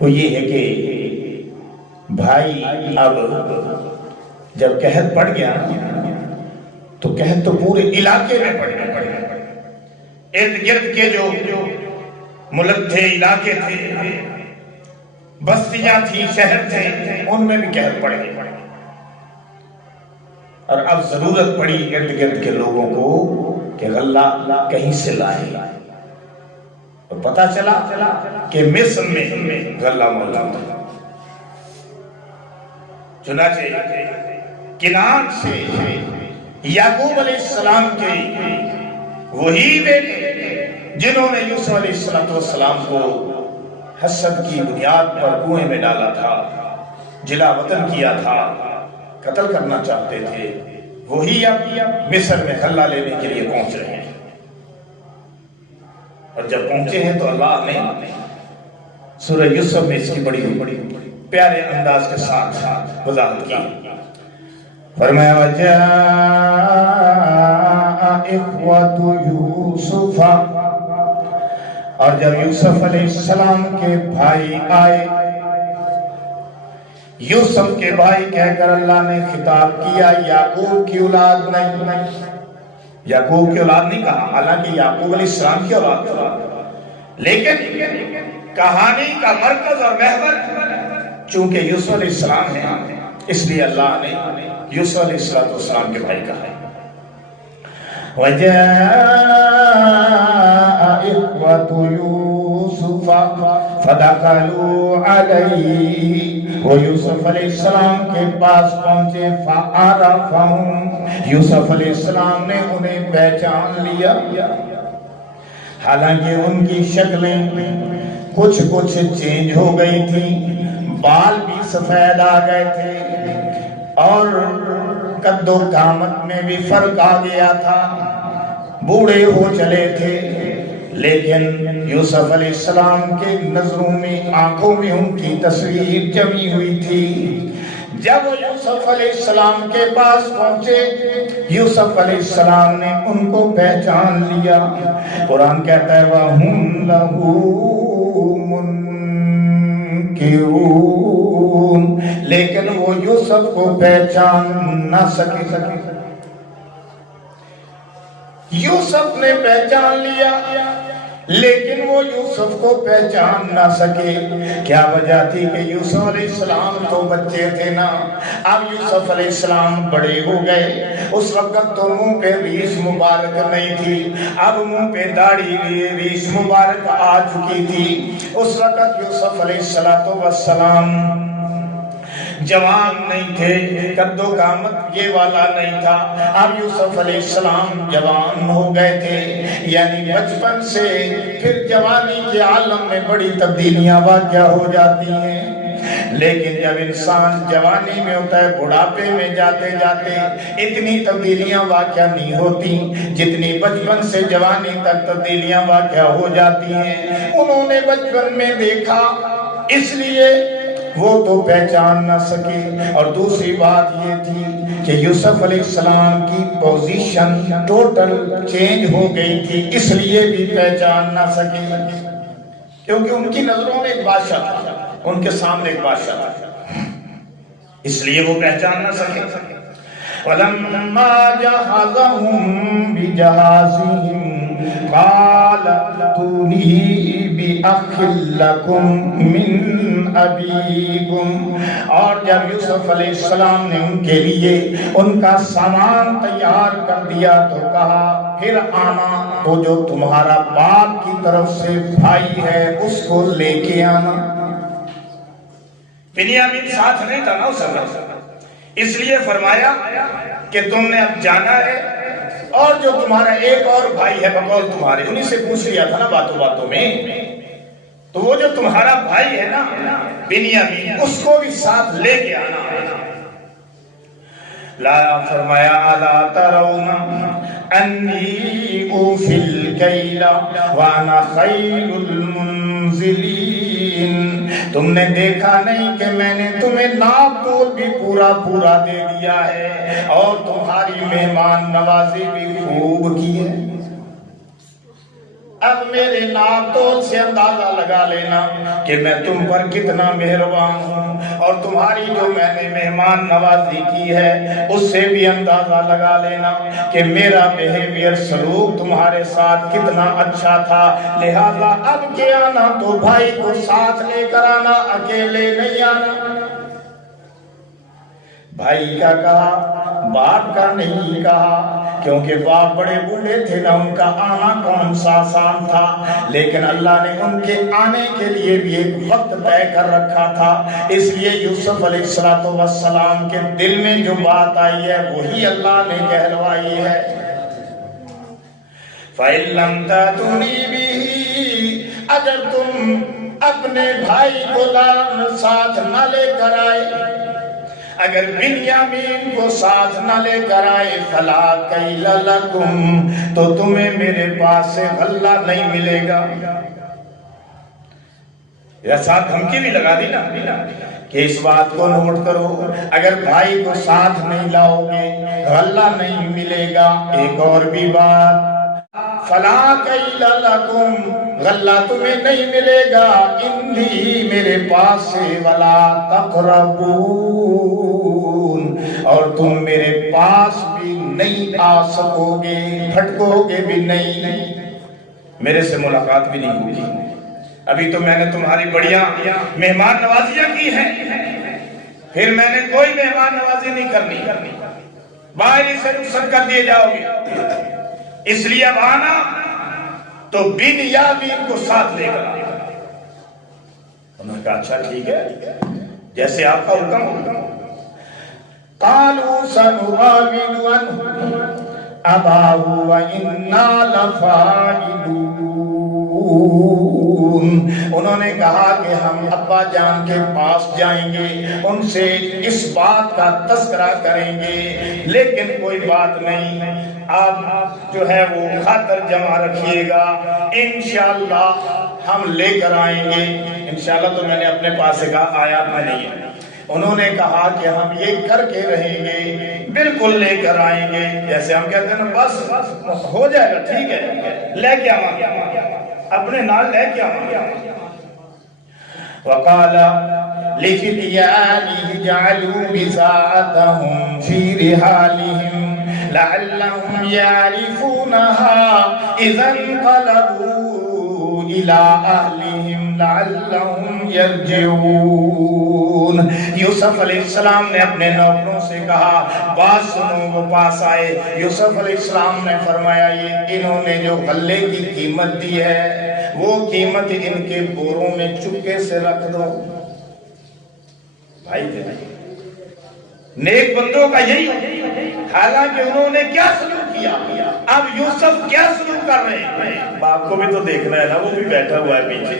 وہ یہ ہے کہ بھائی اب جب قحط پڑ گیا تو قحط تو پورے علاقے میں پڑ گیا، ارد گرد کے جو ملک تھے، علاقے تھے، بستیاں تھیں، شہر تھے، ان میں بھی قحط پڑ گئی، اور اب ضرورت پڑی ارد گرد کے لوگوں کو کہ غلہ کہیں سے لائیں، اور پتہ چلا کہ مصر میں غلہ موجود ہے۔ چنانچہ کنعان سے یعقوب علیہ السلام کے وہی بیٹے جنہوں نے یوسف علیہ السلام کو حسد کی بنیاد پر کنویں میں ڈالا تھا، جلا وطن کیا تھا، قتل کرنا چاہتے تھے، وہی اب مصر میں غلہ لینے کے لیے پہنچ رہے ہیں۔ اور جب پہنچے ہیں تو اللہ نے سورہ یوسف میں اس کی بڑی پیارے انداز کے ساتھ وضاحت کی۔ فرمایا وَجَاءَ إِخْوَةُ يُوسُفَ، اور جب یوسف علیہ السلام کے بھائی آئے، یوسف کے بھائی کہہ کر اللہ نے خطاب کیا، یعقوب کی اولاد نہیں، یعقوب کی اولاد نہیں کہا، حالانکہ یعقوب علیہ السلام کی اولاد تھا، لیکن کہانی کا مرکز اور محور چونکہ یوسف علیہ السلام ہے، اس لیے اللہ نے یوسف علیہ السلام کے بھائی کہا ہے۔ وَجَاءَ إِخْوَةُ يُوسُفَ فَدَخَلُوا عَلَيْهِ، وہ یوسف علیہ السلام کے پاس پہنچے، فَعَرَفَهُمْ، یوسف علیہ السلام نے انہیں پہچان لیا، حالانکہ ان کی شکلیں کچھ چینج ہو گئی تھی، بال بھی سفید آ گئے تھے، اور قد و قامت میں بھی فرق آ گیا تھا، بوڑھے ہو چلے تھے، لیکن یوسف علیہ السلام کے نظروں میں، آنکھوں میں ان کی تصویر جمی ہوئی تھی۔ جب وہ یوسف علیہ السلام کے پاس پہنچے، یوسف علیہ السلام نے ان کو پہچان لیا۔ قرآن کہتا ہے وَهُمْ لَهُ مُنْكِرُونَ، لیکن وہ یوسف کو پہچان نہ سکے۔ یوسف نے پہچان لیا لیکن وہ یوسف کو پہچان نہ سکے۔ کیا وجہ تھی کہ یوسف علیہ السلام تو بچے تھے نا، اب یوسف علیہ السلام بڑے ہو گئے، اس وقت تو منہ پہ ریش مبارک نہیں تھی، اب منہ پہ داڑھی ریش مبارک آ چکی تھی۔ اس وقت یوسف علیہ السلام جوان نہیں تھے، قد و قامت یہ والا نہیں تھا، اب یوسف علیہ السلام جوان ہو گئے تھے، یعنی بچپن سے پھر جوانی کے عالم میں بڑی تبدیلیاں واقع ہو جاتی ہیں۔ لیکن جب انسان جوانی میں ہوتا ہے، بڑھاپے میں جاتے جاتے اتنی تبدیلیاں واقع نہیں ہوتی جتنی بچپن سے جوانی تک تبدیلیاں واقع ہو جاتی ہیں۔ انہوں نے بچپن میں دیکھا، اس لیے وہ تو پہچان نہ سکے، اور دوسری بات یہ تھی کہ یوسف علیہ السلام کی پوزیشن ٹوٹل چینج ہو گئی تھی، اس لیے بھی پہچان نہ سکے، کیونکہ ان کی نظروں میں ایک بادشاہ تھا، ان کے سامنے ایک بادشاہ تھا، اس لیے وہ پہچان نہ سکے۔ وَلَمَّا جَهَزَهُم بِجَهَازِهِمْ قَالَ ائْتُونِي بِأَخٍ لَّكُم مِّنْ أَبِيكُمْ، اور جب یوسف علیہ السلام نے ان کے لیے ان کا سامان تیار کر دیا تو کہا پھر آنا، وہ جو تمہارا باپ کی طرف سے بھائی ہے اس کو لے کے آنا۔ بنیامین ساتھ نہیں تھا نا اس وقت، اس لیے فرمایا کہ تم نے اب جانا ہے، اور جو تمہارا ایک اور بھائی ہے بقول تمہارے، انہی سے پوچھ لیا تھا نا باتوں باتوں میں، تو وہ جو تمہارا بھائی ہے نا بنیامین، اس کو بھی ساتھ لے کے آنا۔ لا فرمایا الا ترون انی اوفی الکیل وانا خیر المنزلین، تم نے دیکھا نہیں کہ میں نے تمہیں ناپ تول بھی پورا دے دیا ہے، اور تمہاری مہمان نوازی بھی خوب کی ہے۔ اب میرے ناطول سے اندازہ لگا لینا کہ میں تم پر کتنا مہربان ہوں، اور تمہاری جو میں نے مہمان نوازی کی ہے اس سے بھی اندازہ لگا لینا کہ میرا بیہیویئر سلوک تمہارے ساتھ کتنا اچھا تھا، لہذا اب کے آنا تو بھائی کو ساتھ لے کر آنا، اکیلے نہیں آنا۔ بھائی کا کہا، باپ کا نہیں کہا، کیونکہ باپ بڑے بوڑھے تھے نا، ان کا آنا کون سا آسان تھا، لیکن اللہ نے ان کے آنے کے لیے بھی ایک وقت طے کر رکھا تھا، اس لیے یوسف علیہ السلام کے دل میں جو بات آئی ہے وہی اللہ نے کہلوائی ہے۔ فَإِن لَّمْ تَأْتُونِي بِهِ، اگر تم اپنے بھائی کو ساتھ نہ لے کر آئے، اگر بنیامین کو ساتھ نہ لے کر آئے، فلا کیل لکم، تو تمہیں میرے پاس سے غلہ نہیں ملے گا۔ یا ساتھ دھمکی بھی لگا دی نا کہ اس بات کو نوٹ کرو، اگر بھائی کو ساتھ نہیں لاؤ گے غلہ نہیں ملے گا۔ ایک اور بھی بات، فلا کیل لکم، غلہ تمہیں نہیں ملے گا، اندھی میرے پاس سے، ولا تقربون، اور تم میرے پاس بھی نہیں آ سکو گے، پھٹکو گے بھی نہیں، میرے سے ملاقات بھی نہیں ہوگی۔ ابھی تو میں نے تمہاری بڑیاں مہمان نوازیاں کی ہیں، پھر میں نے کوئی مہمان نوازی نہیں کرنی، باہر سے رخصت کر دیے جاؤ گے، اس لیے اب آنا تو بنیامین کو ساتھ لے کر آنا۔ انہوں نے کہا اچھا ٹھیک ہے، جیسے آپ کا حکم ہوگا۔ قالوا سنراود عنه أباه وإنا لفاعلون، انہوں نے کہا کہ ہم ابا جان کے پاس جائیں گے، ان سے اس بات کا تذکرہ کریں گے، لیکن کوئی بات نہیں، آپ جو ہے وہ خاطر جمع رکھیے گا، انشاءاللہ ہم لے کر آئیں گے۔ انشاءاللہ تو میں نے اپنے پاس سے کہا، آیات میں نہیں ہے۔ انہوں نے کہا کہ ہم یہ کر کے رہیں گے، بالکل لے کر آئیں گے، جیسے ہم کہتے ہیں نا بس ہو جائے گا، ٹھیک ہے، لے کے آؤں، اپنے نال لے کے آؤں۔ وقال لفتيانه جعلوا بضاعتهم في رحالهم لعلهم يعرفونها إذا انقلبوا إلى أهلهم لعلهم يرجعون۔ یوسف علیہ السلام نے اپنے نوکروں سے کہا، بات سنو، وہ پاس آئے۔ یوسف علیہ السلام نے فرمایا، یہ انہوں نے جو غلے کی قیمت دی ہے وہ قیمت ان کے بوروں میں چپکے سے رکھ دو۔ بھائی تھے نیک بندوں کا یہی، حالانکہ انہوں نے کیا سلوک کیا، اب یوسف کیا سلوک کر رہے ہیں، باپ کو بھی تو دیکھنا ہے نا، وہ بھی بیٹھا ہوا ہے پیچھے،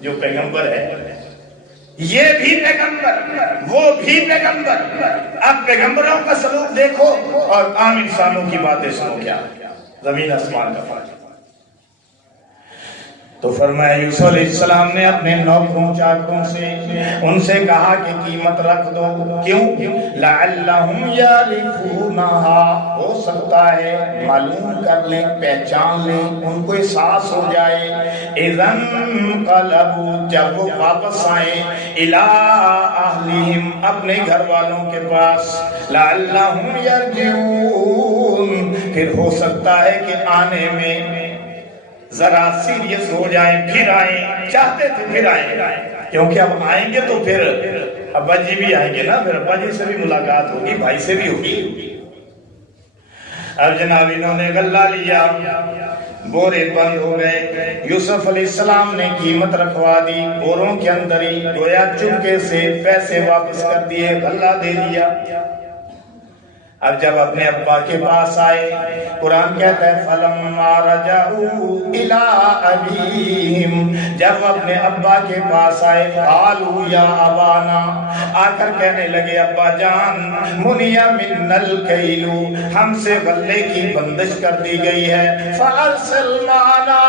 جو پیغمبر ہے، یہ بھی پیغمبر، وہ بھی پیغمبر، اب پیغمبروں کا سلوک دیکھو اور عام انسانوں کی باتیں سنو، کیا زمین آسمان کا فرق۔ تو فرمایا یوسف علیہ السلام نے اپنے نوکروں چاکروں سے ان سے کہا کہ قیمت رکھ دو، کیوں؟ لعلہم یعرفونہا، ہو سکتا ہے معلوم کر لیں، پہچان لیں، ان کو احساس ہو جائے، اذن انقلبوا، جب وہ واپس آئیں، الی اہلہم، اپنے گھر والوں کے پاس، لعلہم یرجعون، پھر ہو سکتا ہے کہ آنے میں ذرا سیریس ہو جائیں، پھر آئیں، چاہتے تھے پھر آئیں، کیونکہ اب آئیں گے تو پھر ابا جی بھی آئیں گے نا، پھر ابا جی سے بھی ملاقات ہوگی، بھائی سے بھی ہوگی۔ اب جناب انہوں نے غلہ لیا، بورے بند ہو گئے، یوسف علیہ السلام نے قیمت رکھوا دی، بوروں کے اندر ہی گویا چپکے سے پیسے واپس کر دیے، غلہ دے دیا۔ اب جب اپنے ابا کے پاس آئے، قرآن کہتا ہے فَلَمَّا رَجَعُوا إِلَىٰ أَبِيهِمْ، جب اپنے ابا کے پاس آئے، قَالُوا يَا أَبَانَا، آ کر کہنے لگے ابا جان، مُنِيَ مِنَّ الْكَيْلُ، ہم سے غلے کی بندش کر دی گئی ہے، فَأَرْسِلْ مَعَنَا،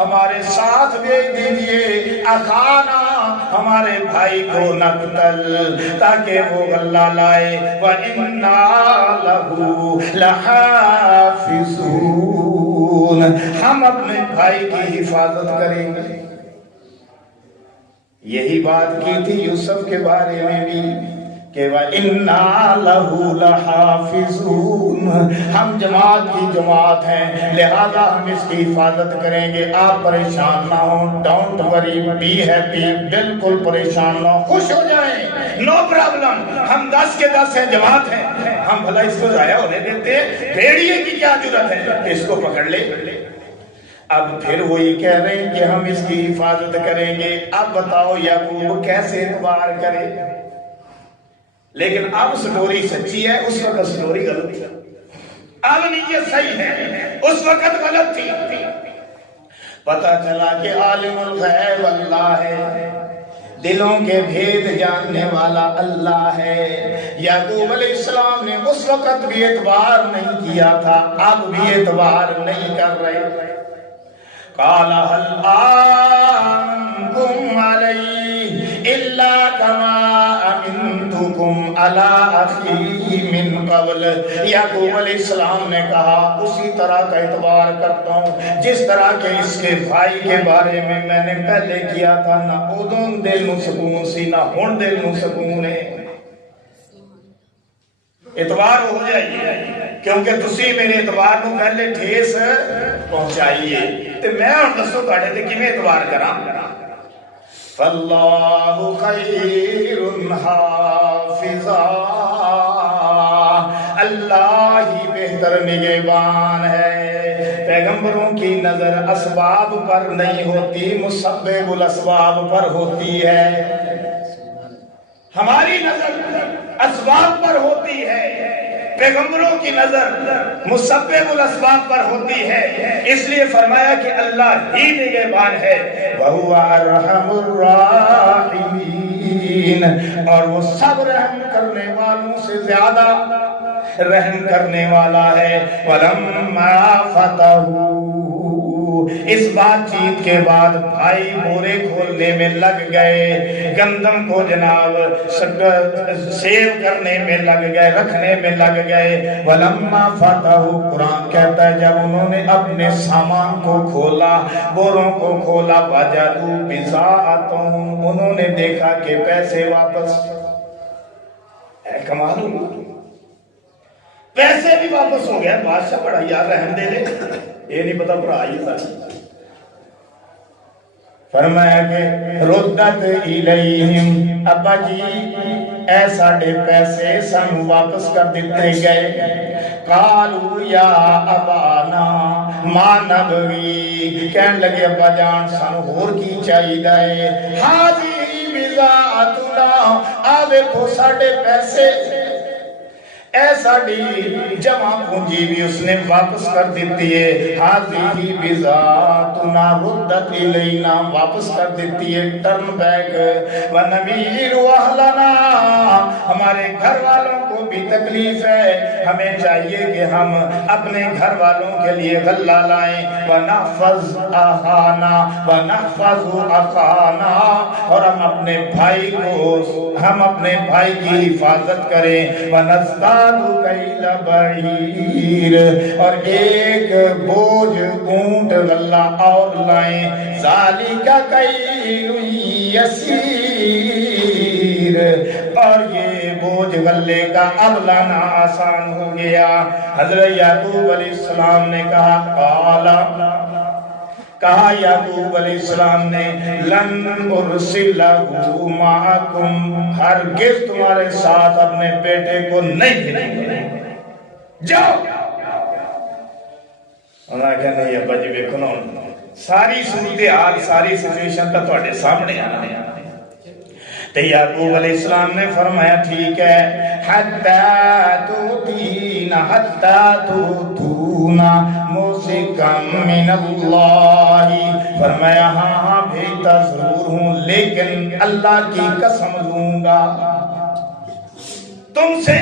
ہمارے ساتھ بھیج دیجئے، أَخَانَا، ہمارے بھائی کو نقتل، تاکہ وہ غلہ لائے، وَإِنَّا لَهُ لَحَافِظُونَ، یحفظون، ہم اپنے بھائی کی حفاظت کریں گے۔ یہی بات کی تھی یوسف کے بارے میں بھی کہ وَإِنَّا لَهُ لَحَافِظُونَ، ہم جماعت کی جماعت ہیں، لہذا ہم اس کی حفاظت کریں گے۔ آپ پریشان نہ ہوں، ڈونٹ وری، بی ہیپی، بالکل پریشان نہ ہوں، خوش ہو جائیں، نو پرابلم، ہم 10 کے 10 ہیں، جماعت ہیں، ہم بھلا اس کو ضائع ہونے دیتے ہیں؟ بھیڑیے کی کیا ضرورت ہے کہ اس کو پکڑ لے؟ اب پھر وہی کہہ رہے ہیں کہ ہم اس کی حفاظت کریں گے۔ اب بتاؤ یعقوب کیسے اعتبار کرے؟ لیکن اب سٹوری سچی ہے، اس وقت سٹوری غلط تھی۔ اب نیت صحیح ہے، اس وقت غلط تھی۔ پتہ چلا کہ عالم الغیب اللہ ہے، دلوں کے بھید جاننے والا اللہ ہے۔ یعقوب علیہ السلام نے اس وقت بھی اعتبار نہیں کیا تھا، اب بھی اعتبار نہیں کر رہے۔ قال هل آمنكم عليه إلا كما أمنتكم على أخي من قبل، یعقوب علیہ السلام نے کہا اسی طرح کا اعتبار کرتا ہوں جس طرح کہ اس کے بھائی کے بارے میں نے پہلے کیا تھا۔ نہ ادوں دل نو سکون سی، نہ ہن دل نو سکون ہے۔ اعتبار ہو جائیے کیونکہ تسی میرے اعتبار نو پہلے ٹھیس پہنچائیے، تے میں ہن دسو تواڈے تے کیویں اعتبار کراں؟ فاللہ خیر حافظا، اللہ ہی بہتر نگہبان ہے۔ پیغمبروں کی نظر اسباب پر نہیں ہوتی، مسبب الاسباب پر ہوتی ہے۔ ہماری نظر اسباب پر ہوتی ہے، پیغمبروں کی نظر مسبب الاسباب پر ہوتی ہے۔ اس لیے فرمایا کہ اللہ ہی نگہبان ہے، وَهُوَ أَرْحَمُ الرَّاحِمِينَ، اور وہ سب رحم کرنے والوں سے زیادہ رحم کرنے والا ہے۔ وَلَمَّا فَتَحُوا، اس بات چیت کے بعد بھائی بورے کھولنے میں لگ گئے، گندم کو جناب سیو کرنے میں لگ گئے، رکھنے میں لگ گئے۔ وَلَمَّا فَتَحُوا، قرآن کہتا ہے جب انہوں نے اپنے سامان کو کھولا، بوروں کو کھولا، وَجَدُوا بِضَاعَتَهُمْ، انہوں نے دیکھا کہ پیسے واپس، اے کمال ہوا، پیسے بھی واپس ہو گئے۔ بادشاہ بڑا یار رحم دے لے، یہ نہیں پتا بھرا ہی تھا۔ فرمایا کہ ردت الیہم، ابا جی اے ساڑھے پیسے سانو واپس کر دیتے گئے۔ قالوا یا ابانا ما نبغی، کہنے لگے ابا جان سانو ہور کی چاہیے دائے، حاضی بضاعتنا، آوے کو ساڑھے پیسے، اے ساڑھی جمع پونجی بھی اس نے واپس کر دیتی ہے۔ حاضی بضاعتنا ردت الینا، واپس کر دیتی ہے، ٹرن بیک۔ وَنَمِيرُ أَهْلَنَا، ہمارے گھر والوں کو بھی تکلیف ہے، ہمیں چاہیے کہ ہم اپنے گھر والوں کے لیے غلہ لائیں۔ وَنَحْفَظْ أَخَانَا وَنَحْفَظُ أَخَانَا، اور ہم اپنے بھائی کو، ہم اپنے بھائی کی حفاظت کریں۔ وَنَزْدَادُ كَيْلَ بَعِيرٍ، اور ایک بوجھ اونٹ غلہ اور لائیں۔ ذَلِكَ كَيْلٌ يَسِيرٌ، اور یہ بوجھ غلے کا اب لانا آسان ہو گیا۔ حضرت یعقوب علیہ السلام نے کہا یعقوب علیہ السلام نے لن ارسلہ معکم، ہرگز تمہارے ساتھ اپنے بیٹے کو نہیں بھیجوں گا، جاؤ۔ انہوں نے کہا نہیں ابا جی ویکھو نا، ساری صورتحال ساری سچویشن تو تواڈے سامنے آنا ہے۔ تو یعقوب علیہ السلام نے فرمایا ٹھیک ہے، حتی توتونا موسیقا من اللہ، فرمایا ہاں بھیجتا ضرور ہوں، لیکن اللہ کی قسم لوں گا، تم سے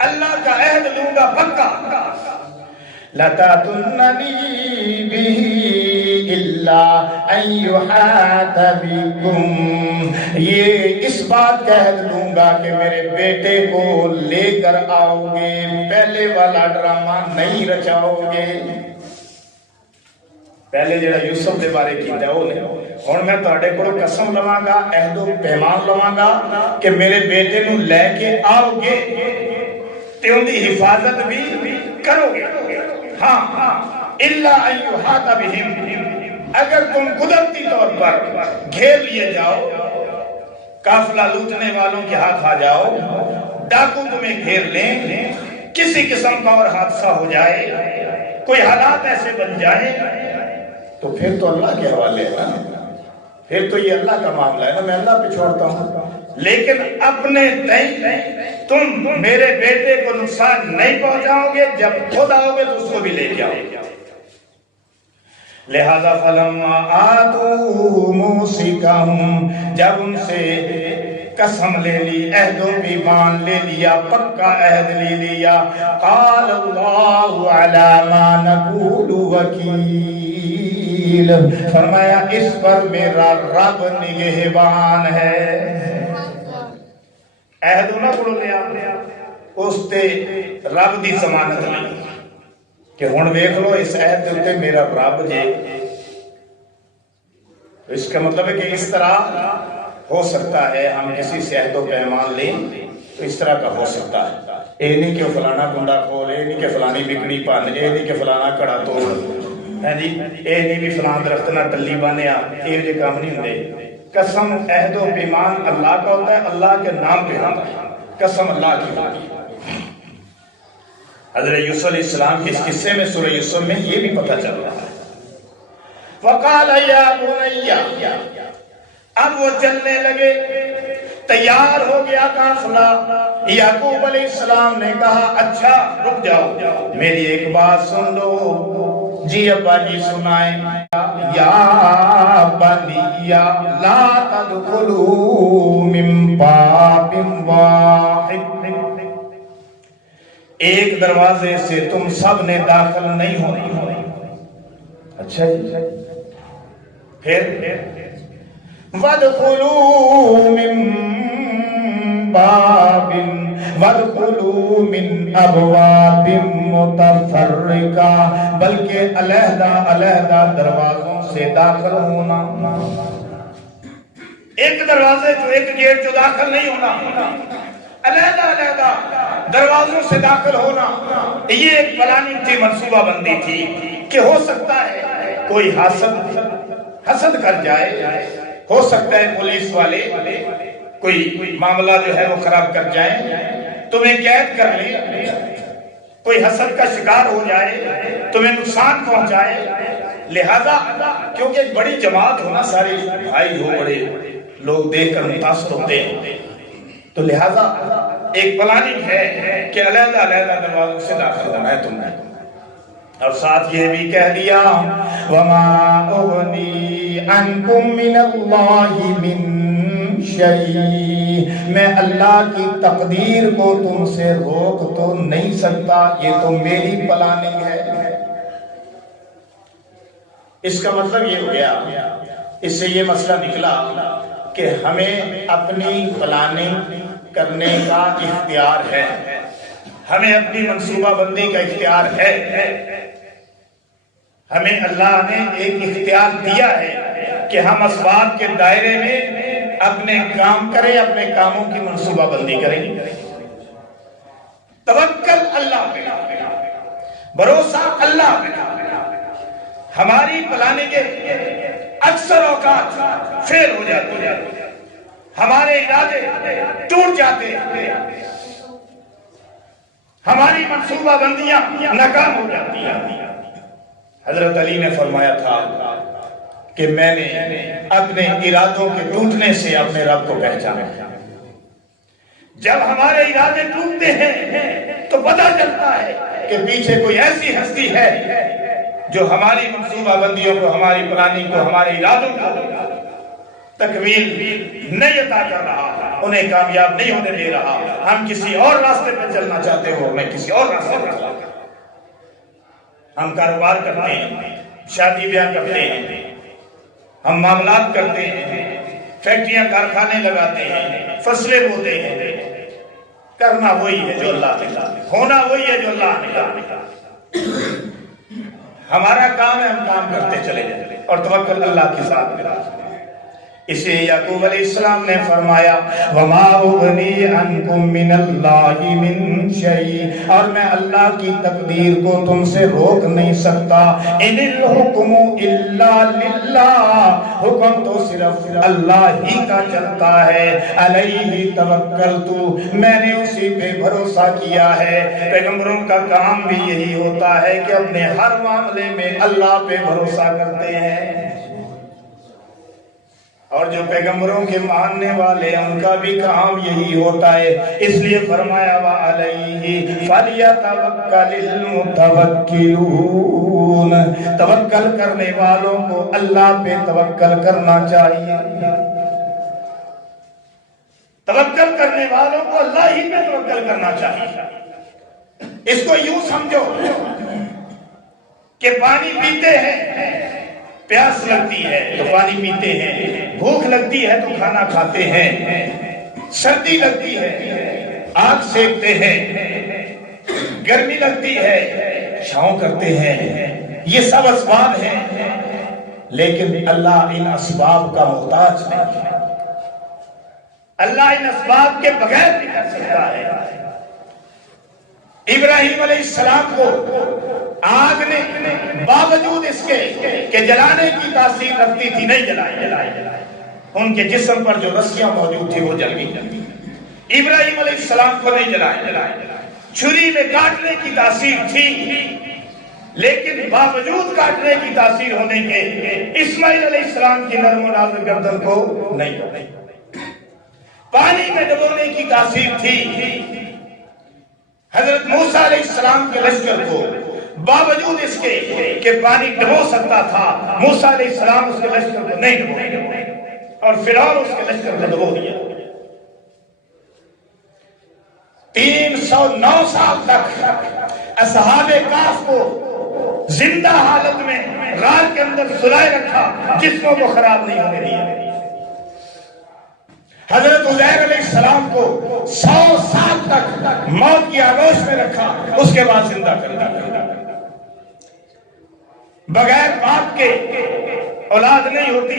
اللہ کا عہد لوں گا پکا، لَتَأْتُنَّنِي بِهِ إِلَّا أَن يُحَاطَ بِكُمْ، یہ اس بات کا عہد لوں گا کہ میرے بیٹے کو لے کر آؤ گے، پہلے والا ڈرامہ نہیں رچاؤ گے۔ پہلے جڑا یوسف دے بارے کیتا ہے وہ نہیں. ہن میں تہاڈے کولوں قسم لواں گا، عہد و پیمان لواں گا کہ میرے بیٹے نو لے کے آؤ گے تے ان دی حفاظت بھی کرو گے. ہاں الا ان یحاط بہم، اگر تم قدرتی طور پر گھیر لیے جاؤ، قافلہ لوٹنے والوں کے ہاتھ آ جاؤ، ڈاکو تمہیں گھیر لیں، کسی قسم کا اور حادثہ ہو جائے، کوئی حالات ایسے بن جائے، تو پھر تو اللہ کے حوالے ہے نا، پھر تو یہ اللہ کا معاملہ ہے نا، میں اللہ پہ چھوڑتا ہوں. لیکن اپنے تئیں تم میرے بیٹے کو نقصان نہیں پہنچاؤ گے، جب خود آؤ گے تو اس کو بھی لے کے آؤ گے. لہذا فلما آتوا موثقهم، جب ان سے قسم لے لی، عہد و پیمان لے لیا، پکا عہد لے لیا، قال اللہ علی ما نقول وکیل، فرمایا اس پر میرا رب نگہبان ہے. عہد نہ کرو لیا اس تے رب دی ضمانت نہیں کہ ہن دیکھ لو اس عہد دے تے میرا رب جے. اس کا مطلب ہے کہ اس طرح ہو سکتا ہے ہم کسی سے عہد و پیمان لیں تو اس طرح کا ہو سکتا ہے. اے نہیں کہ فلانا کنڈا کھول، اے نہیں کہ فلانی بکڑی پن، اے نہیں کہ فلانا کڑا توڑ، ہے جی، اے نہیں بھی فلان درخت نہ ٹلی بانیا، اے جو کام نہیں ہوندے. قسم عہد و پیمان اللہ کا ہوتا ہے، اللہ کے نام پہ ہوتا ہے، قسم اللہ کی ہوتی ہے. حضرت یوسف علیہ السلام کے اس قصے میں سورہ یوسف میں یہ بھی پتہ چل رہا ہے. وقال یا بنی، اب وہ چلنے لگے، تیار ہو گیا قافلہ. یعقوب علیہ السلام نے کہا اچھا رک جاؤ، میری ایک بات سن لو. جی ابا جی سنائیں. یا بنی لا تدخلوا من باب واحد، ایک دروازے سے تم سب نے داخل نہیں ہونا. اچھا جی، پھر وَادْخُلُوا مِن بَابٍ وَادْخُلُوا مِنْ أَبْوَابٍ مُتَفَرِّقَةٍ، بلکہ علیحدہ علیحدہ دروازوں سے داخل ہونا. ایک دروازے جو ایک گیٹ جو داخل نہیں ہونا، علیحدہ علیحدہ دروازوں سے داخل ہونا. یہ ایک پلاننگ تھی، منصوبہ بندی تھی کہ ہو سکتا ہے کوئی حسد کر جائے، ہو سکتا ہے پولیس والے کوئی معاملہ جو ہے وہ خراب کر جائیں، تمہیں قید کر لیں، کوئی حسد کا شکار ہو جائے، تمہیں نقصان پہنچائے. لہذا کیونکہ ایک بڑی جماعت ہونا، سارے بھائی ہو، بڑے لوگ دیکھ کر متاثر ہوتے ہیں، تو لہذا ایک پلاننگ ہے کہ علیحدہ علیحدہ دروازوں سے داخل ہونا ہے تم نے. اور ساتھ یہ بھی کہہ دیا وَمَا أُغْنِي عَنْكُمْ مِنَ اللَّهِ مِنْ شَيْءٍ، میں اللہ کی تقدیر کو تم سے روک تو نہیں سکتا، یہ تو میری پلاننگ ہے. اس کا مطلب یہ ہو گیا، اس سے یہ مسئلہ نکلا کہ ہمیں اپنی پلاننگ کرنے کا اختیار ہے، ہمیں اپنی منصوبہ بندی کا اختیار ہے. ہمیں اللہ نے ایک اختیار دیا ہے کہ ہم اسباب کے دائرے میں اپنے کام کریں، اپنے کاموں کی منصوبہ بندی کریں. توکل اللہ پہ، بھروسہ اللہ پہ. ہماری پلاننگیں اکثر اوقات فیل ہو جاتی ہیں، ہمارے ارادے ٹوٹ جاتے ہیں، ہماری منصوبہ بندیاں ناکام ہو جاتی ہیں. حضرت علی نے فرمایا تھا کہ میں نے اپنے ارادوں کے ٹوٹنے سے اپنے رب کو پہچانا. جب ہمارے ارادے ٹوٹتے ہیں تو پتہ چلتا ہے کہ پیچھے کوئی ایسی ہستی ہے جو ہماری منصوبہ بندیوں کو، ہماری پلاننگ کو، ہمارے ارادوں کو تکمیل نہیں عطا کر رہا، انہیں کامیاب نہیں ہونے دے رہا. ہم کسی اور راستے پہ چلنا چاہتے ہو، میں کسی اور راستے پہ چلنا. ہم کاروبار کرتے ہیں، شادی بیاہ کرتے ہیں، ہم معاملات کرتے ہیں، فیکٹریاں کارخانے لگاتے ہیں، فصلیں بوتے ہیں. کرنا وہی ہے جو اللہ نے کہا، ہونا وہی ہے جو اللہ نے کہا. ہمارا کام ہے ہم کام کرتے چلے جائیں اور توکل اللہ کے ساتھ ملا. اس لیے یعقوب علیہ السلام نے فرمایا وَمَا أُغْنِي عَنْكُم مِّنَ اللَّهِ مِن شَيْءٍ، اور میں اللہ کی تقدیر کو تم سے روک نہیں سکتا. إِنِ الْحُكْمُ إِلَّا لِلَّهِ، حکم تو صرف اللہ ہی کا چلتا ہے. علیہ توکلت، میں نے اسی پہ بھروسہ کیا ہے. پیغمبروں کا کام بھی یہی ہوتا ہے کہ اپنے ہر معاملے میں اللہ پہ بھروسہ کرتے ہیں. اور جو پیغمبروں کے ماننے والے ہیں ان کا بھی کام یہی ہوتا ہے. اس لیے فرمایا وَعَلَيْهِ فَلْيَتَوَكَّلِ الْمُتَوَكِّلُونَ، توکل کرنے والوں کو اللہ پہ توکل کرنا چاہیے. توکل کرنے والوں کو اللہ ہی پہ توکل کرنا چاہیے. اس کو یوں سمجھو کہ پانی پیتے ہیں، پیاس لگتی ہے تو پانی پیتے ہیں، بھوک لگتی ہے تو کھانا کھاتے ہیں، سردی لگتی ہے آگ سیکتے ہیں، گرمی لگتی ہے چھاؤں کرتے ہیں. یہ سب اسباب ہیں، لیکن اللہ ان اسباب کا محتاج نہیں. اللہ ان اسباب کے بغیر بھی کر سکتا ہے. ابراہیم علیہ السلام کو آگ نے باوجود اس کے کہ جلانے کی تاثیر رکھتی تھی نہیں جلائی. ان کے جسم پر جو رسیاں موجود تھی وہ جل گئی. ابراہیم علیہ السلام کو نہیں جلائی. چھری میں کاٹنے کی تاثیر تھی لیکن باوجود کاٹنے کی تاثیر ہونے کے اسماعیل علیہ السلام کی نرم و نازک گردن کو نہیں کاٹی. پانی میں ڈبونے کی تاثیر تھی. حضرت موسیٰ علیہ السلام کے لشکر کو باوجود اس کے کہ پانی ڈبو سکتا تھا، موسیٰ علیہ السلام اس کے لشکر کو نہیں ڈبوئے اور فرعون اس کے لشکر کو ڈبو دیا. 309 سال تک اصحاب کہف کو زندہ حالت میں غار کے اندر سلائے رکھا، جسموں کو خراب نہیں ہونے دیا. حضرت عزیر علیہ السلام کو 100 سال تک موت کی آغوش میں رکھا، اس کے بعد زندہ کر دیا. بغیر باپ کے اولاد نہیں ہوتی.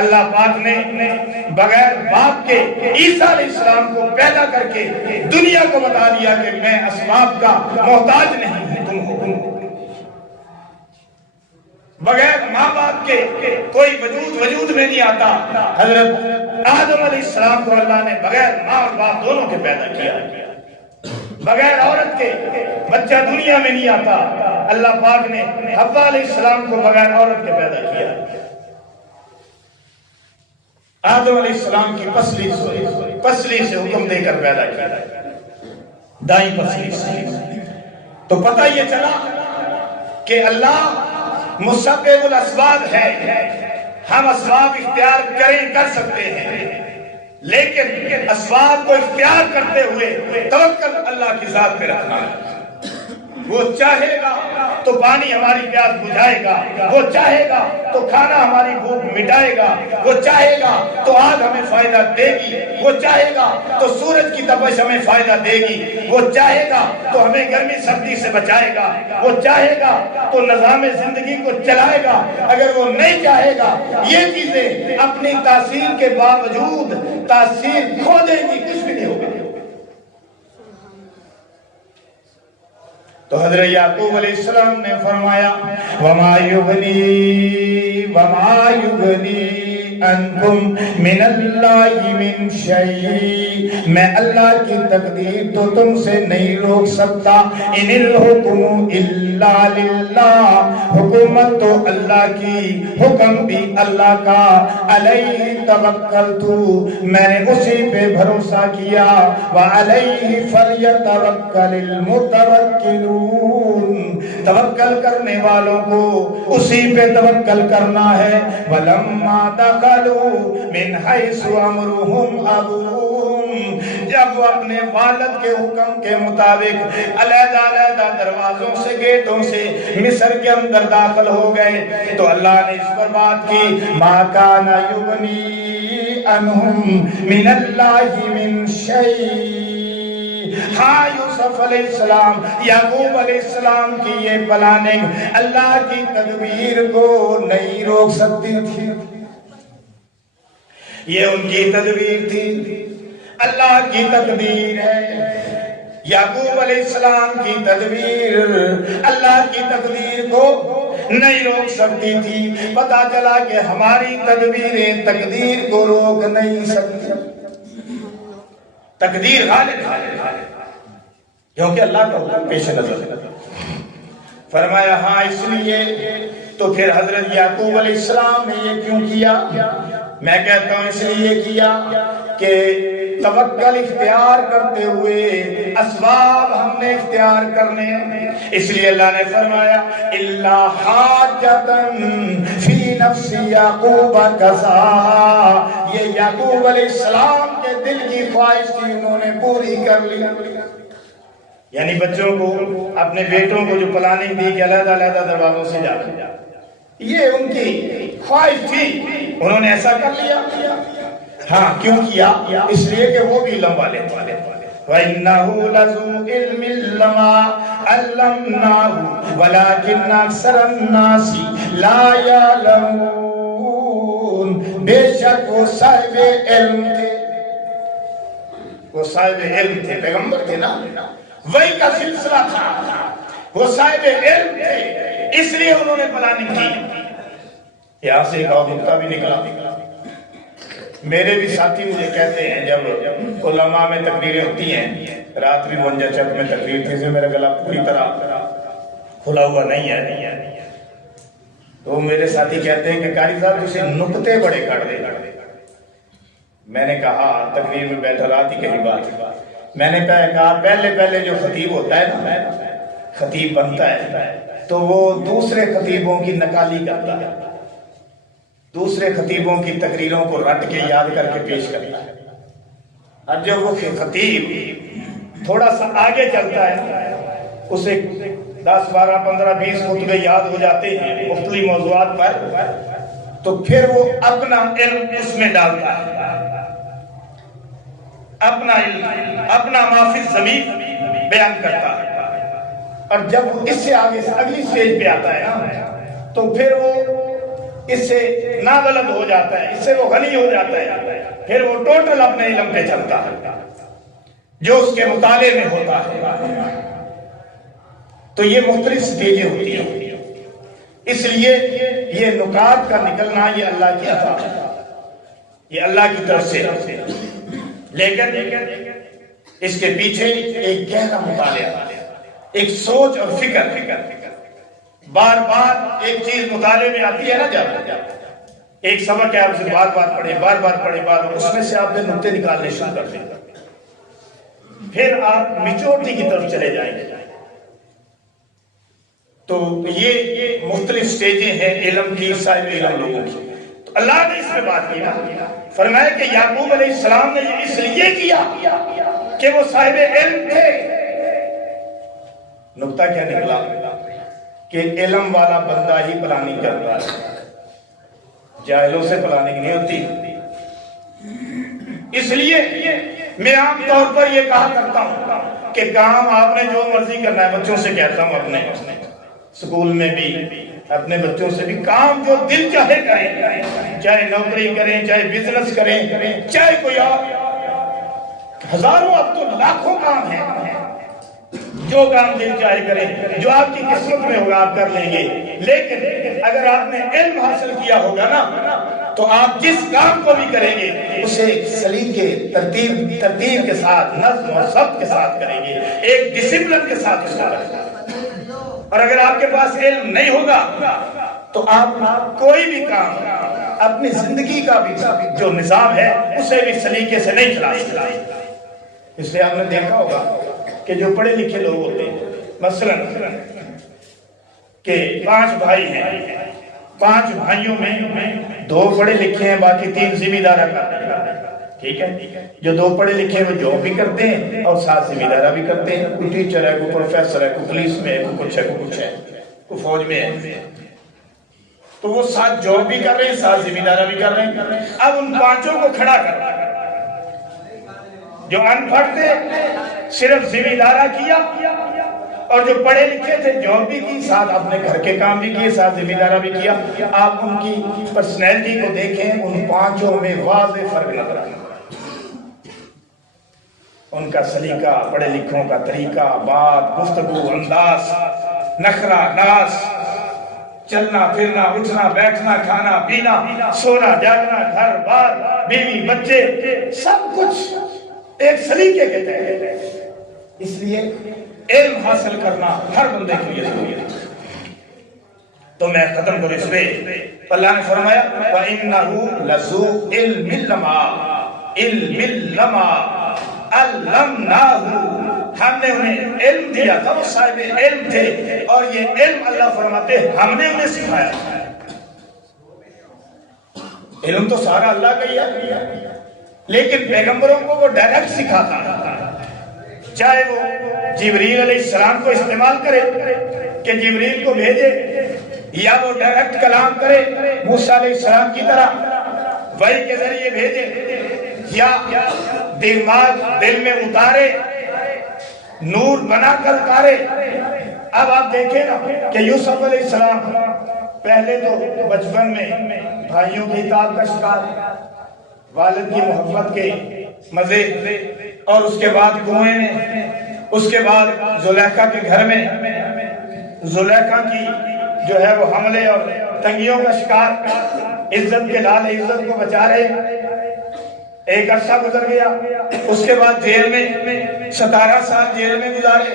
اللہ پاک نے بغیر باپ کے عیسیٰ علیہ السلام کو پیدا کر کے دنیا کو بتا دیا کہ میں اسباب کا محتاج نہیں، تم ہو. بغیر ماں باپ کے کوئی وجود میں نہیں آتا. حضرت آدم علیہ السلام کو اللہ نے بغیر ماں اور باپ دونوں کے پیدا کیا. بغیر عورت کے بچہ دنیا میں نہیں آتا. اللہ پاک نے حوا علیہ السلام کو بغیر عورت کے پیدا کیا. آدم علیہ السلام کی پسلی سے حکم دے کر پیدا کیا، دائیں پسلی سے. تو پتہ یہ چلا کہ اللہ مسبب الاسباب ہے. ہم اسباب اختیار کر سکتے ہیں، لیکن اسباب کو اختیار کرتے ہوئے توکل اللہ کی ذات پہ رکھنا ہے. وہ چاہے گا تو پانی ہماری پیاس بجھائے گا، وہ چاہے گا تو کھانا ہماری بھوک مٹائے گا، وہ چاہے گا تو آگ ہمیں فائدہ دے گی، وہ چاہے گا تو سورج کی تپش ہمیں فائدہ دے گی، وہ چاہے گا تو ہمیں گرمی سردی سے بچائے گا، وہ چاہے گا تو نظام زندگی کو چلائے گا. اگر وہ نہیں چاہے گا یہ چیزیں اپنی تاثیر کے باوجود تاثیر کھو دے گی، کچھ بھی نہیں ہوگا. تو حضرت یعقوب علیہ السلام نے فرمایا وَمَا يُغْنِي عَنْكُمْ مِنَ اللَّهِ مِنْ شَيْءٍ، میں اللہ کی تقدیر تو تم سے نہیں روک سکتا. إِنِ الْحُكْمُ إِلَّا لِلَّهِ، حکومت تو اللہ کی، حکم بھی اللہ کا. علیہ توکلت، میں نے اسی پہ بھروسہ کیا. وعلیہ فلیتوکل المتوکلون، توکل کرنے والوں کو اسی پہ توکل کرنا ہے. ولما دخلوا من حیث امرهم ابوہم، جب وہ اپنے والد کے حکم کے مطابق علیحدہ علیحدہ دروازوں سے گیٹوں سے مصر کے اندر داخل ہو گئے تو اللہ نے اس پر بات کی ما کان یغنی عنہم من اللہ من شیء، ہاں یوسف علیہ السلام، یعقوب علیہ السلام کی یہ پلاننگ اللہ کی تدبیر کو نہیں روک سکتی تھی، یہ ان کی تدبیر تھی، اللہ کی تقدیر ہے۔ یعقوب علیہ السلام کی تدبیر اللہ کی تقدیر کو نہیں روک سکتی تھی۔ پتا چلا کہ ہماری تدبیریں تقدیر کو روک نہیں سکتی، تقدیر غالب ہے کیونکہ اللہ کا حکم پیش نظر ہے۔ فرمایا ہاں اس لیے تو پھر حضرت یعقوب علیہ السلام نے یہ کیوں کیا؟ میں کہتا ہوں اس لیے کیا کہ توکل اختیار کرتے ہوئے اسباب ہم نے اختیار کرنے ہیں، اس لیے اللہ نے فرمایا الا حاجۃ فی نفس یعقوب قضا، یہ یعقوب علیہ السلام کے دل کی خواہش تھی، انہوں نے پوری کر لی۔ یعنی بچوں کو، اپنے بیٹوں کو جو پلاننگ دی کہ علیحدہ علیحدہ دروازوں سے جا کے، یہ ان کی خواہش تھی، انہوں نے ایسا کر لیا۔ ہاں کیوں کیا؟ اس لیے کہ وہ بھی علم والے تھے۔ وَإِنَّهُ لَذُو عِلْمٍ لَمَا عَلَّمْنَاهُ وَلَكِنَّ أَكْثَرَ النَّاسِ لَا يَعْلَمُونَ، بے شک وہ صاحب علم تھے، وہ صاحب علم تھے، پیغمبر تھے نا، وہی کا سلسلہ تھا، وہ صاحب علم تھے، اس لیے انہوں نے پلاننگ کی۔ یہاں سے ایک اور نکتہ بھی نکلا، میرے بھی ساتھی مجھے کہتے ہیں جب علماء میں تقریریں ہوتی ہیں، رات بھی منجا چک میں تقریر تھی، میرا گلا پوری طرح کھلا ہوا نہیں ہے، تو میرے ساتھی کہتے ہیں کہ قاری صاحب جسے نکتے بڑے کر دے۔ میں نے کہا تقریر میں بیٹھا، رات ہی کہیں بات، میں نے کہا پہلے جو خطیب ہوتا ہے نا، خطیب بنتا ہے تو وہ دوسرے خطیبوں کی نقالی کرتا ہے، دوسرے خطیبوں کی تقریروں کو رٹ کے یاد کر کے پیش کرتا ہے۔ اب جب وہ خطیب تھوڑا سا آگے چلتا ہے، اسے 10 12 15 20 خطبے یاد ہو جاتے ہیں مختلف موضوعات پر، تو پھر وہ اپنا علم اس میں ڈالتا ہے، اپنا علم، اپنا ما فی الضمیر بیان کرتا ہے، اور جب وہ اس سے آگے سے اگلی سٹیج پہ آتا ہے نا، تو پھر وہ اس سے نابلد ہو جاتا ہے، اس سے وہ غنی ہو جاتا ہے، پھر وہ ٹوٹل اپنے علم پہ چلتا ہے جو اس کے مطالعے میں ہوتا ہے۔ تو یہ مختلف سٹیجیں ہوتی ہیں، اس لیے یہ نکات کا نکلنا یہ اللہ کی عطا ہے، یہ اللہ کی طرف سے، لیکن اس کے پیچھے ایک گہرا مطالعہ، ایک سوچ اور فکر، بار بار ایک چیز مطالعے میں آتی ہے نا، جب ایک سبق ہے آپ اسے بار بار پڑھیں، اس میں سے آپ نے نقطے نکالنے شروع کر دیں، پھر آپ میچورٹی کی طرف چلے جائیں گے۔ تو یہ مختلف سٹیجیں ہیں علم کی، صاحب علم لوگوں کی۔ تو اللہ نے اس میں بات کی نا، فرمایا کہ یعقوب علیہ السلام نے یہ اس لیے کیا کہ وہ صاحب علم تھے۔ نقطہ کیا نکلا کہ علم والا بندہ ہی پلاننگ کرتا ہے، جاہلوں سے پلاننگ نہیں ہوتی۔ اس لیے میں عام طور پر یہ کہا کرتا ہوں کہ کام آپ نے جو مرضی کرنا ہے، بچوں سے کہتا ہوں، اپنے سکول میں بھی، اپنے بچوں سے بھی، کام جو دل چاہے کریں، چاہے نوکری کریں، چاہے بزنس کریں، چاہے کوئی اور، ہزاروں اب تو لاکھوں کام ہیں، جو کام دل چاہے کریں، جو آپ کی قسمت میں ہوگا آپ کر لیں گے۔ لیکن اگر آپ نے علم حاصل کیا ہوگا نا، تو آپ جس کام کو بھی کریں گے اسے سلیقے، ترتیب کے ساتھ، نظم اور ضبط کے ساتھ کریں گے، ایک ڈسپلن کے ساتھ اس کو کریں گے۔ اور اگر آپ کے پاس علم نہیں ہوگا تو آپ کوئی بھی کام، اپنی زندگی کا بھی جو نظام ہے اسے بھی سلیقے سے نہیں چلا سکتے۔ اس لیے آپ نے دیکھا ہوگا کہ جو پڑھے لکھے لوگ ہوتے ہیں، مثلا کہ 5 بھائی ہیں، 5 بھائیوں میں 2 پڑھے لکھے ہیں، باقی 3 ذمہ دارا کرتے ہیں، ٹھیک ہے؟ جو 2 پڑھے لکھے ہیں وہ جاب بھی کرتے ہیں اور ساتھ ذمہ دارا بھی کرتے ہیں، کوئی ٹیچر ہے، کوئی پروفیسر ہے، کوئی پولیس میں ہے، کوئی کچھ ہے، کوئی کچھ ہے، کوئی فوج میں ہے، تو وہ ساتھ جاب بھی کر رہے ہیں، ساتھ ذمہ دارا بھی کر رہے ہیں۔ اب ان 5 کو کھڑا کر، جو ان پڑھ تھے صرف ذمہ دارہ کیا، اور جو پڑھے لکھے تھے جاب بھی کی، ساتھ اپنے گھر کے کام بھی کیے، ساتھ ذمہ دارہ بھی کیا۔ آپ ان کی پرسنالٹی کو دیکھیں، ان پانچوں میں واضح فرق نظر آتا ہے۔ ان کا سلیقہ، پڑھے لکھوں کا طریقہ، بات، گفتگو، انداز، نخرہ، ناز، چلنا پھرنا، اٹھنا بیٹھنا، کھانا پینا، سونا جاگنا، گھر بار، بیوی بچے، سب کچھ ایک سلیقے کے تحت ہے۔ اس لیے علم حاصل کرنا ہر بندے کے لیے ضروری ہے۔ تو میں ختم کروں اس پہ، اللہ نے فرمایا وَإِنَّهُ لَذُو عِلْمٍ لَمَا علمناہ، ہم نے انہیں علم دیا تھا، وہ صاحب علم تھے، اور یہ علم اللہ فرماتے ہم نے انہیں سکھایا۔ علم تو سارا اللہ کا ہی ہے، لیکن پیغمبروں کو وہ ڈائریکٹ سکھاتا ہے، چاہے وہ جبریل علیہ السلام کو استعمال کرے کہ جبریل کو بھیجے، یا وہ ڈائریکٹ کلام کرے موسیٰ علیہ السلام کی طرح وحی کے ذریعے بھیجے، یا دماغ دل میں اتارے، نور بنا کر اتارے۔ اب آپ دیکھیں نا کہ یوسف علیہ السلام پہلے تو بچپن میں بھائیوں کی اطاعت کا شکار، والد کی محبت کے مزے، اور اس کے بعد کنویں میں، اس کے بعد زلیخا کے گھر میں زلیخا کی جو ہے وہ حملے اور تنگیوں کا شکار، عزت کے لال عزت کو بچا رہے۔ ایک عرصہ گزر گیا، اس کے بعد جیل میں 17 سال جیل میں گزارے،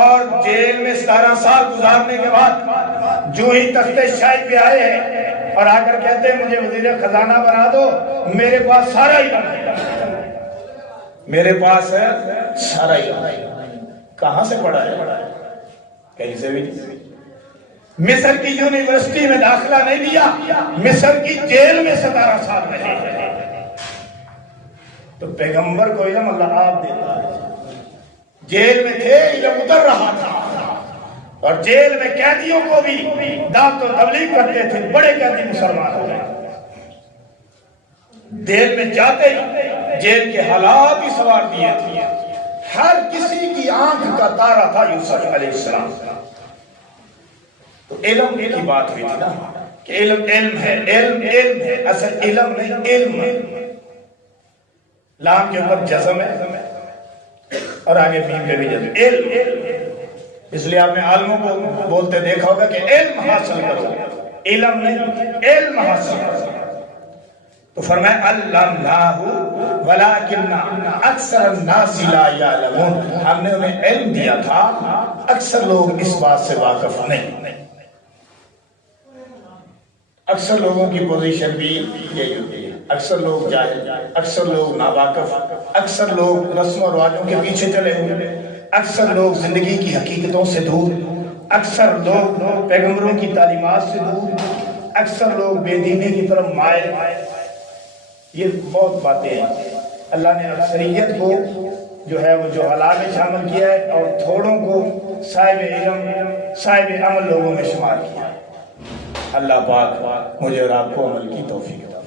اور جیل میں 17 سال گزارنے کے بعد جو ہی تخت شاہی پہ آئے ہیں اور آ کر کہتے ہیں مجھے وزیر خزانہ بنا دو، میرے پاس سارا ہی بنا، میرے پاس ہے سارا ہی۔ کہاں سے پڑھا ہے؟ کہیں سے بھی نہیں۔ مصر کی یونیورسٹی میں داخلہ نہیں لیا، مصر کی جیل میں 17 سال رہے۔ تو پیغمبر کو علم اللہ آپ دیتا ہے، جیل میں تھے علم اتر رہا تھا، اور جیل میں قیدیوں کو بھی دعوت و تبلیغ کرتے تھے، بڑے قیدی مسلمان ہو گئے۔ جیل میں جاتے ہی جیل کے حالات ہی سوار دیے تھے، ہر کسی کی آنکھ کا تارا تھا یوسف علیہ السلام۔ تو علم کی بات ہوئی تھی نا کہ علم علم ہے، علم علم ہے، اصل علم نہیں علم ہے۔ لام کے اوپر جزم ہے اور آگے میم پہ بھی جزم، علم۔ اس لیے آپ نے عالموں کو بولتے دیکھا ہوگا کہ علم حاصل کرو، علم نہیں علم حاصل کرو۔ تو فرمایا علمناہ ولکن اکثر الناس لا یعلمون، ہم نے انہیں علم دیا تھا، اکثر لوگ اس بات سے واقف نہیں۔ اکثر لوگوں کی پوزیشن بھی یہی ہوتی ہے، اکثر لوگ جاہل، اکثر لوگ ناواقف، اکثر لوگ رسم و رواجوں کے پیچھے چلے ہوئے، اکثر لوگ زندگی کی حقیقتوں سے دور، اکثر لوگ پیغمبروں کی تعلیمات سے دور، اکثر لوگ بے دینی کی طرف مائل۔ یہ بہت باتیں ہیں۔ اللہ نے اکثریت کو جو ہے وہ جو حلال میں شامل کیا ہے، اور تھوڑوں کو صاحب علم صاحب عمل لوگوں میں شمار کیا ہے۔ اللہ پاک مجھے اور آپ کو عمل کی توفیق دے۔